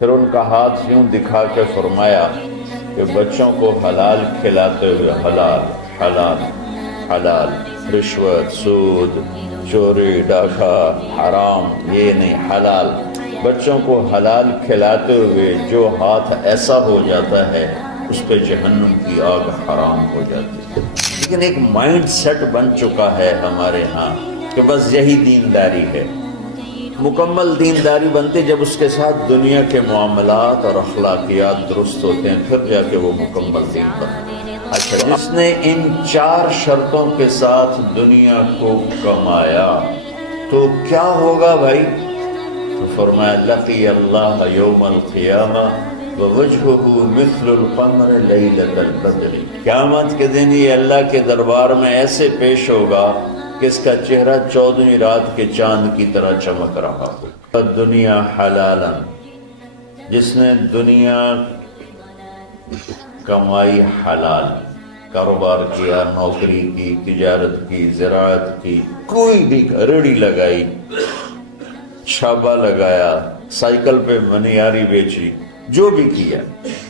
پھر ان کا ہاتھ یوں دکھا کے فرمایا کہ بچوں کو حلال کھلاتے ہوئے حلال حلال حلال، رشوت، سود، چوری، ڈاکہ، حرام یہ نہیں، حلال۔ بچوں کو حلال کھلاتے ہوئے جو ہاتھ ایسا ہو جاتا ہے اس پہ جہنم کی آگ حرام ہو جاتی ہے۔ لیکن ایک مائنڈ سیٹ بن چکا ہے ہمارے ہاں کہ بس یہی دینداری ہے۔ مکمل دینداری بنتی جب اس کے ساتھ دنیا کے معاملات اور اخلاقیات درست ہوتے ہیں، پھر جا کے وہ مکمل دین بنتا ہے۔ اچھا، جس نے ان 4 شرطوں کے ساتھ دنیا کو کمایا تو کیا ہوگا بھائی؟ تو فرمایا لقی اللہ یوم القیامہ ووجہہ مثل القمر لیلۃ البدر، قیامت کے دن یہ اللہ کے دربار میں ایسے پیش ہوگا کہ اس کا چہرہ 14ویں رات کے چاند کی طرح چمک رہا ہو۔ دنیا حلالا، جس نے دنیا کمائی حلال، کاروبار کیا، نوکری کی، تجارت کی، زراعت کی، کوئی بھی ریڑھی لگائی، چھابا لگایا، سائیکل پہ منیاری بیچی، جو بھی کیا،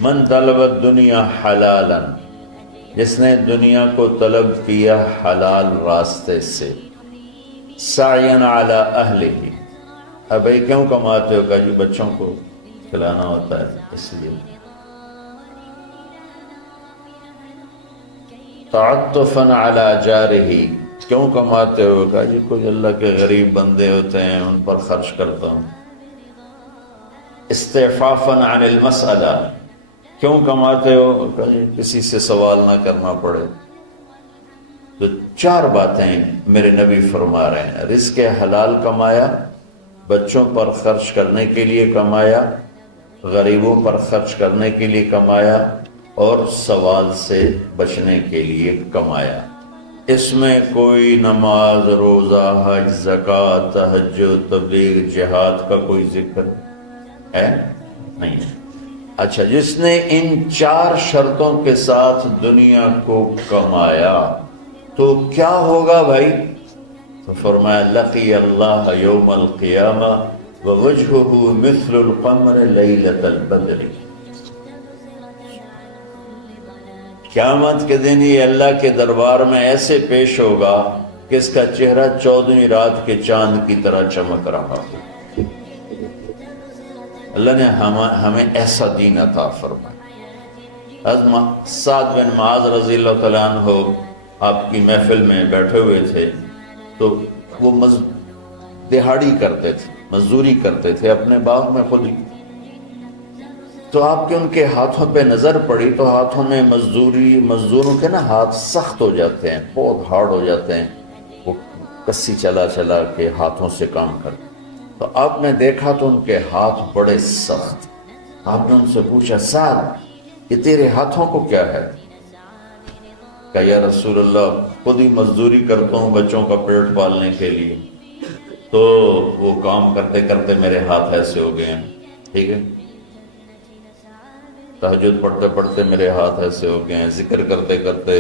من طلب الدنیا حلالا، جس نے دنیا کو طلب کیا حلال راستے سے، سعین علی اہلہ، اب بھائی کیوں کماتے ہو؟ کہا جی بچوں کو کھلانا ہوتا ہے اس لیے۔ تعطفا علی جارہ، کیوں کماتے ہو؟ کہا جی کوئی اللہ کے غریب بندے ہوتے ہیں ان پر خرچ کرتا ہوں۔ استعفافا عن المسئلہ، کیوں کماتے ہو؟ کہا جی کسی سے سوال نہ کرنا پڑے۔ تو 4 باتیں میرے نبی فرما رہے ہیں، رزق حلال کمایا، بچوں پر خرچ کرنے کے لیے کمایا، غریبوں پر خرچ کرنے کے لیے کمایا، اور سوال سے بچنے کے لیے کمایا۔ اس میں کوئی نماز، روزہ، حج، زکوٰۃ، تہجد، تبلیغ، جہاد کا کوئی ذکر ہے نہیں۔ اچھا، جس نے ان 4 شرطوں کے ساتھ دنیا کو کمایا تو کیا ہوگا بھائی؟ تو فرمایا لقی اللہ یوم القیامہ ووجہہ مثل القمر لیلۃ البدر، قیامت کے دن یہ اللہ کے دربار میں ایسے پیش ہوگا کہ اس کا چہرہ 14ویں رات کے چاند کی طرح چمک رہا ہو۔ اللہ نے ہمیں ایسا دین عطا فرمایا۔ حضرت سعد بن معاذ رضی اللہ تعالیٰ عنہ آپ کی محفل میں بیٹھے ہوئے تھے تو وہ دہاڑی کرتے تھے، مزدوری کرتے تھے اپنے باغ میں خود ہی۔ تو آپ کے ان کے ہاتھوں پہ نظر پڑی تو ہاتھوں میں مزدوروں کے نا ہاتھ سخت ہو جاتے ہیں، بہت ہارڈ ہو جاتے ہیں، وہ کسی چلا چلا کے ہاتھوں سے کام کرتے۔ تو آپ نے دیکھا تو ان کے ہاتھ بڑے سخت۔ آپ نے ان سے پوچھا سعد یہ تیرے ہاتھوں کو کیا ہے؟ کہا یا رسول اللہ خود ہی مزدوری کرتا ہوں بچوں کا پیٹ پالنے کے لیے، تو وہ کام کرتے کرتے میرے ہاتھ ایسے ہو گئے ہیں، ٹھیک ہے، تہجد پڑھتے پڑھتے میرے ہاتھ ایسے ہو گئے ہیں، ذکر کرتے کرتے،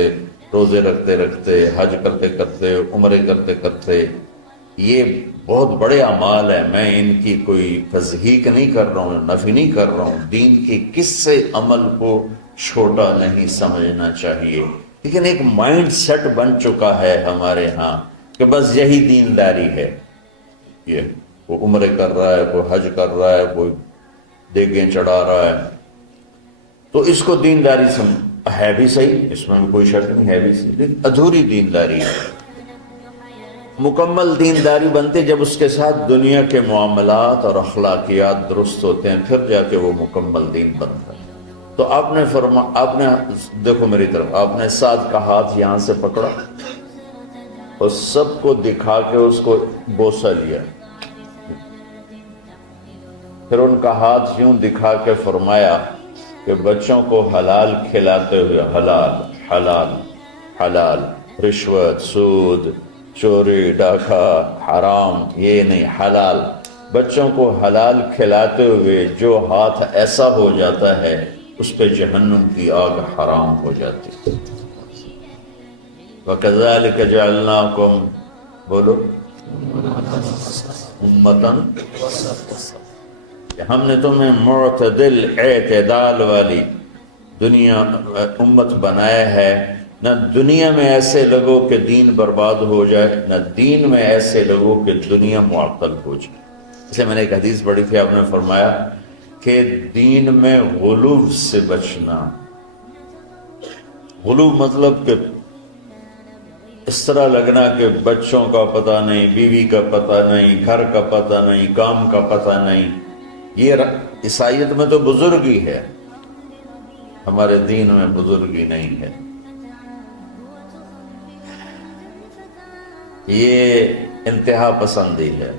روزے رکھتے رکھتے، حج کرتے کرتے، عمرے کرتے کرتے، یہ بہت بڑے اعمال ہیں، میں ان کی کوئی تضحیق نہیں کر رہا ہوں، نفی نہیں کر رہا ہوں، دین کی کس سے عمل کو چھوٹا نہیں سمجھنا چاہیے، لیکن ایک مائنڈ سیٹ بن چکا ہے ہمارے ہاں کہ بس یہی دینداری ہے۔ یہ وہ عمرے کر رہا ہے، کوئی حج کر رہا ہے، کوئی دیگیں چڑھا رہا ہے، تو اس کو دینداری ہے بھی صحیح، اس میں کوئی شک نہیں، ہے بھی صحیح، لیکن ادھوری دینداری ہے۔ مکمل دینداری بنتی جب اس کے ساتھ دنیا کے معاملات اور اخلاقیات درست ہوتے ہیں، پھر جا کے وہ مکمل دین بنتا ہے۔ تو آپ نے دیکھو میری طرف، آپ نے سعد کا ہاتھ یہاں سے پکڑا اور سب کو دکھا کے اس کو بوسہ لیا، پھر ان کا ہاتھ یوں دکھا کے فرمایا کہ بچوں کو حلال کھلاتے ہوئے حلال حلال حلال، رشوت، سود، چوری، ڈاکہ، حرام یہ نہیں، حلال۔ بچوں کو حلال کھلاتے ہوئے جو ہاتھ ایسا ہو جاتا ہے اس پہ جہنم کی آگ حرام ہو جاتی ہے۔ وَكَذَلِكَ جَعَلْنَاكُمْ، بولو، أُمَّةً، کہ ہم نے تمہیں معتدل اعتدال والی دنیا امت بنایا ہے، نہ دنیا میں ایسے لگو کہ دین برباد ہو جائے، نہ دین میں ایسے لگو کہ دنیا معطل ہو جائے۔ اسے میں نے ایک حدیث پڑھی تھی، آپ نے فرمایا کہ دین میں غلو سے بچنا۔ غلو مطلب کہ اس طرح لگنا کہ بچوں کا پتہ نہیں، بیوی کا پتہ نہیں، گھر کا پتہ نہیں، کام کا پتہ نہیں۔ یہ عیسائیت میں تو بزرگی ہے، ہمارے دین میں بزرگی نہیں ہے۔ یہ انتہا پسندی ہے۔